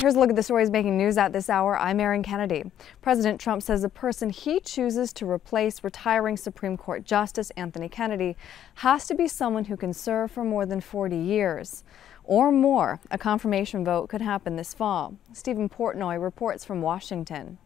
Here's a look at the stories making news at this hour. I'm Erin Kennedy. President Trump says the person he chooses to replace retiring Supreme Court Justice Anthony Kennedy has to be someone who can serve for more than 40 years or more. A confirmation vote could happen this fall. Stephen Portnoy reports from Washington.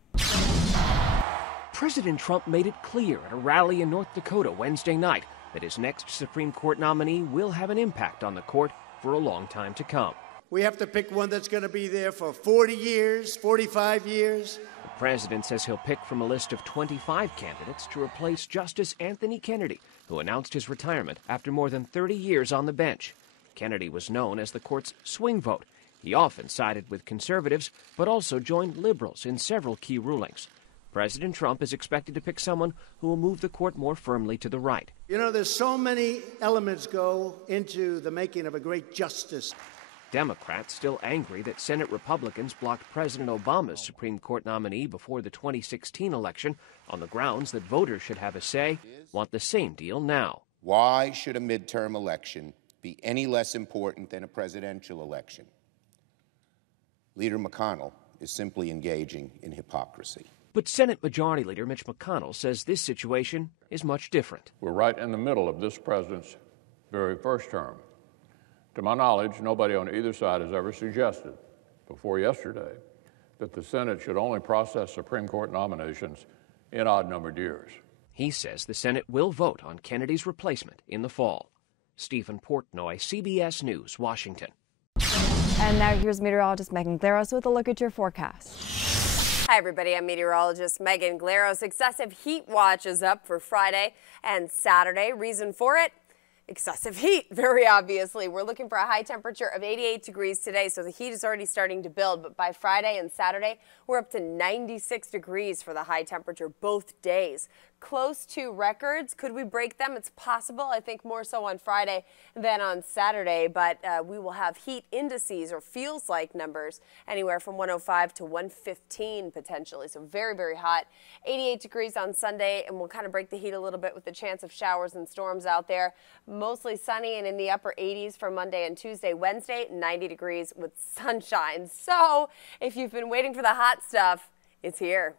President Trump made it clear at a rally in North Dakota Wednesday night that his next Supreme Court nominee will have an impact on the court for a long time to come. We have to pick one that's going to be there for 40 years, 45 years. The president says he'll pick from a list of 25 candidates to replace Justice Anthony Kennedy, who announced his retirement after more than 30 years on the bench. Kennedy was known as the court's swing vote. He often sided with conservatives, but also joined liberals in several key rulings. President Trump is expected to pick someone who will move the court more firmly to the right. You know, there's so many elements go into the making of a great justice. Democrats still angry that Senate Republicans blocked President Obama's Supreme Court nominee before the 2016 election on the grounds that voters should have a say, want the same deal now. Why should a midterm election be any less important than a presidential election? Leader McConnell is simply engaging in hypocrisy. But Senate Majority Leader Mitch McConnell says this situation is much different. We're right in the middle of this president's very first term. To my knowledge, nobody on either side has ever suggested before yesterday that the Senate should only process Supreme Court nominations in odd-numbered years. He says the Senate will vote on Kennedy's replacement in the fall. Stephen Portnoy, CBS News, Washington. And now here's meteorologist Megan Glaros with a look at your forecast. Hi, everybody. I'm meteorologist Megan Glaros. Excessive heat watch is up for Friday and Saturday. Reason for it? Excessive heat, very obviously. We're looking for a high temperature of 88 degrees today, so the heat is already starting to build. But by Friday and Saturday, we're up to 96 degrees for the high temperature both days. Close to records. Could we break them? It's possible. I think more so on Friday than on Saturday. But we will have heat indices or feels like numbers anywhere from 105 to 115 potentially. So very, very hot. 88 degrees on Sunday, and we'll kind of break the heat a little bit with the chance of showers and storms out there. Mostly sunny and in the upper 80s for Monday and Tuesday. Wednesday, 90 degrees with sunshine. So if you've been waiting for the hot stuff, it's here.